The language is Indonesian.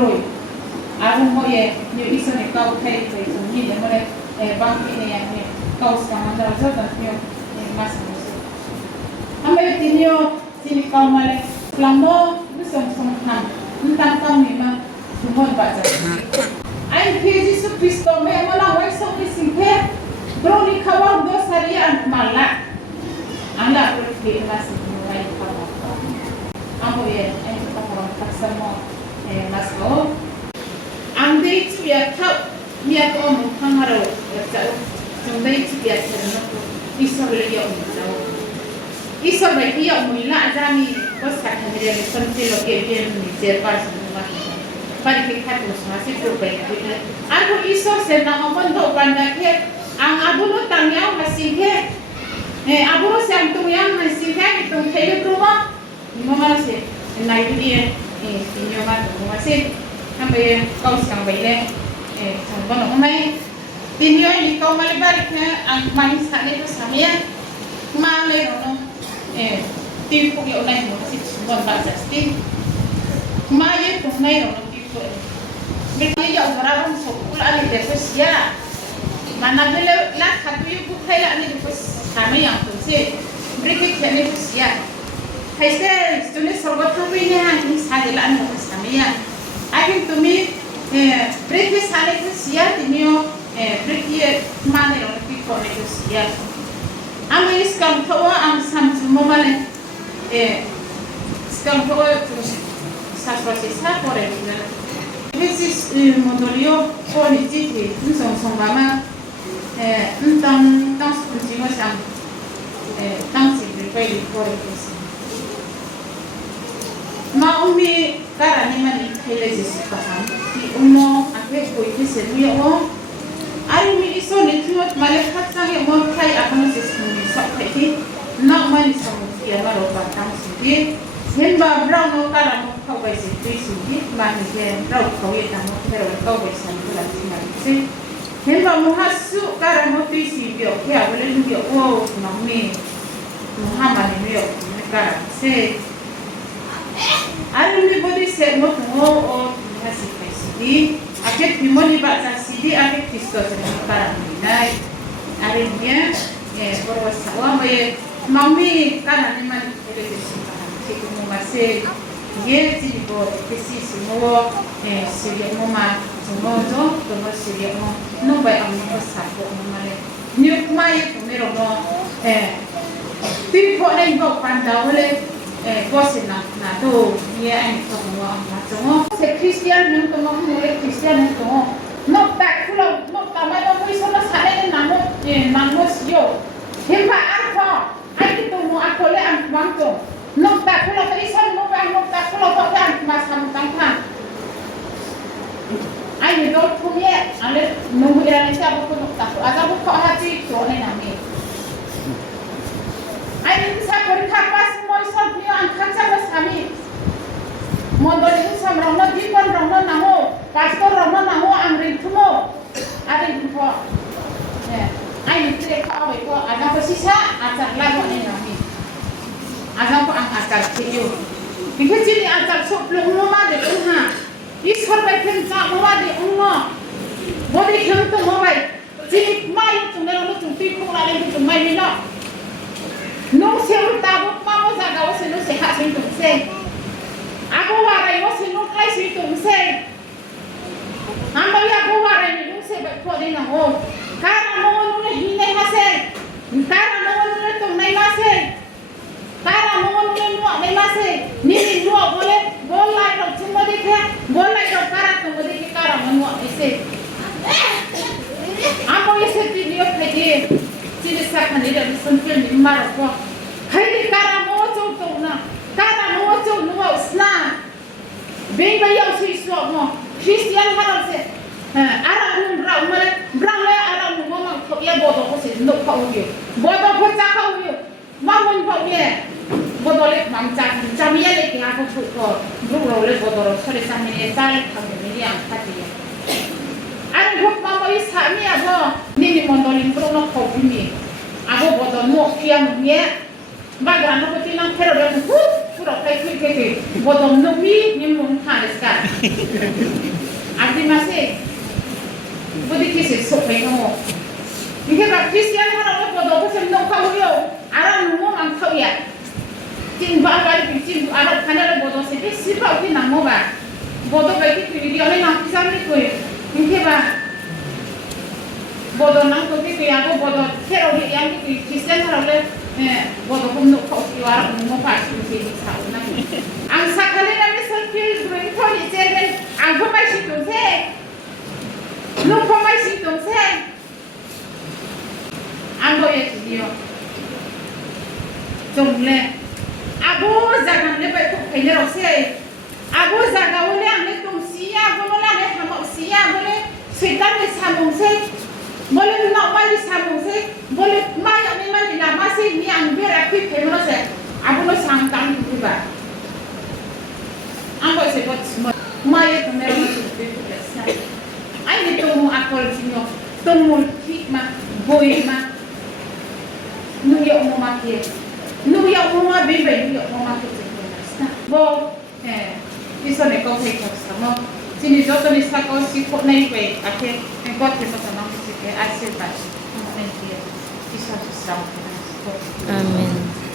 broi. Aku mau ye new isor ni kau thay thay so ni le mole bang ni ye kau sekarang dah rasa tak ni masih masih. Ambil tinio sini kau male selama busong ham tentang kau ni mah semua baca. Ain Yesus Kristus me mana wai so ni singke broi kawal do sarian malak. Anda boleh masih mulai kawal. Ambo ye ain kawal tak semua masuk. Andai itu biar kau biar kau mengharau jauh, andai itu biar kerana isor lagi orang jauh. Isor bagi orang mula ajami bos kata dia ni sentil lagi dia ni jepas semua. Pada kita tu masih berbaik. Aku isor senang membentuk pandai ke, ang abu lu tangnya masih ke, abu lu siang tu yang masih ke itu kayu rumah, mana sih? Naik dia, ini orang tu masih. Sampai kau sekarang baiklah, sampai nak main. Tinjau ini kau malah baliknya, main sekali tu samanya, malah orang, tipu yang orang masih semua bahasa sih, malah tu orang tipu. Mereka yang orang sekolah ni depresi, mana bela lah satu yang bukan lah ni depresi, sama yang tu sih, mereka kena depresi. Hai sih, student sekolah tu ini ni sahaja lah ni sama. Akhir tu mi berarti sana itu siapa tinio berarti mana orang pikir itu siapa. Ambil sekarang tu am semua mana sekarang tu sastrosi siapa orang itu. Besis modalio politik itu sama tentang seperti macam tentang seperti politik. Mau mi karena ni mana hele jenis paham, di umum aku boleh sesuai orang. Ayu mi iso ni cuma malah kacang yang mau kai apa nasi semua sok kai, nak mana semua dia malu batang sedih. Hemba brown no karena mau kau besi sedih, mana dia brown kau ye tamu terus kau besi sampai lagi macam. Hemba mau hasu karena mau besi biok, ya boleh biok. Oh, nami, Muhammad ni biok, mereka se. Aru mi bodi ser mo o hasi sidi aket pimoni baca sidi aket Kristus ni para minai aru dia borwa sawa me mami kana ni man ele sidi ko masih ye ti bo kesi semua sidi mo ma semua do to sidi mo no bai am ko sapo mo male ni mai ko mero no ti po nei bo panda ole borsi na tu dia ini semua macam se Kristian ni tu mau mulai Kristian ni tu nak tak pulau nak tamai mau isor nak sana ni namu sio hemba apa ai tu mau aku le am bangko nak tak pulau isor mau bang nak tak pulau tu kan masam tangkan ai ni dot tu ye ale nunggu dia ni siapa pun nak tak ada buka hati tu ni nami ai ni saya berkata isor dia angkat sama kami. Modal itu sama orang di pun orang nahu, pastor orang nahu angrin tumo, ada info. Ayo kita kau itu ada persisa, ajar lagu ni kami. Ajar pun ajar kecil. Kita jadi ajar sebelum rumah di rumah. Isor baik tak rumah di rumah. Boleh kita tu mulai. Jadi mai tu mereka tu tipu lagi tu mai ni nak. Nung siapa tahu mau jaga wasi nung sehat sintung se. Aku warai wasi nung kai sintung se. Ambil aku warai ni nung se berkau di naho. Karena nung nung hinai masih. Karena nung nung tu nai masih. Karena nung nung nuak nai masih. Ni nuak boleh boleh dok cuma dikeh. Boleh dok karena tu boleh dikeh karena nuak isi. Aku isi video lagi. Jadi saya kan tidak disentuh di marah kok. Hai karena mau coba na, karena mau coba nuau Islam. Benda yang sesuatu mo, Kristian harus Arab berang le Arab memang kau ia bodoh kau sih, nuk kau dia, bodoh kau cak kau dia, mamun kau dia, bodoh le mamcak, jamia le dia aku cukup, dulu le bodoh, sorry sampai ni tarik kau ni yang tadi. Arab mama ishak ni apa? Ni mondolin berulang kau bumi. Aku bodoh mau kiam ni, bagai anak kecil nak kerja dengan pura play quick bodom no pi ni mung khan ska adi mase bodi kisi so pe no ni ke ba Christian hara bodo ko sem no ka yo ara no mang thau ya tin ba ba ri tin ara khana bodo se ke sipa ki na mo ba bodo ba ki video le na kisam ni ko ni ke ba bodo nang ko ki ya ko bodo kero ri yang ki Christian hara le bodo ko no ko ki ara mo pa ki sa na ang sakale na mi sol feel green ko ni chen ang ko mai si tu se no ko mai si tu se ang ko ye ti yo jong le abo jagan le ba ko kai ne ro se abo jaga ole ang le tum sia bo la le ha mo sia bo le setan le sa mong se boleh nak mai sambung se boleh mai yang memang di nama se ni ang biar aku kemana se aku lo sangtang tu ba aku se buat semua mai itu mereka tu biasa ai ni tu mu akol sinyo tu mu hikmah boy ma nu yo mu makie nu yo mu ma bebe nu yo mu makie bo iso ne kau se kau sama sini jodoh ni sakau si kau naik baik akhir engkau terima sama I said that. Thank you. Amen.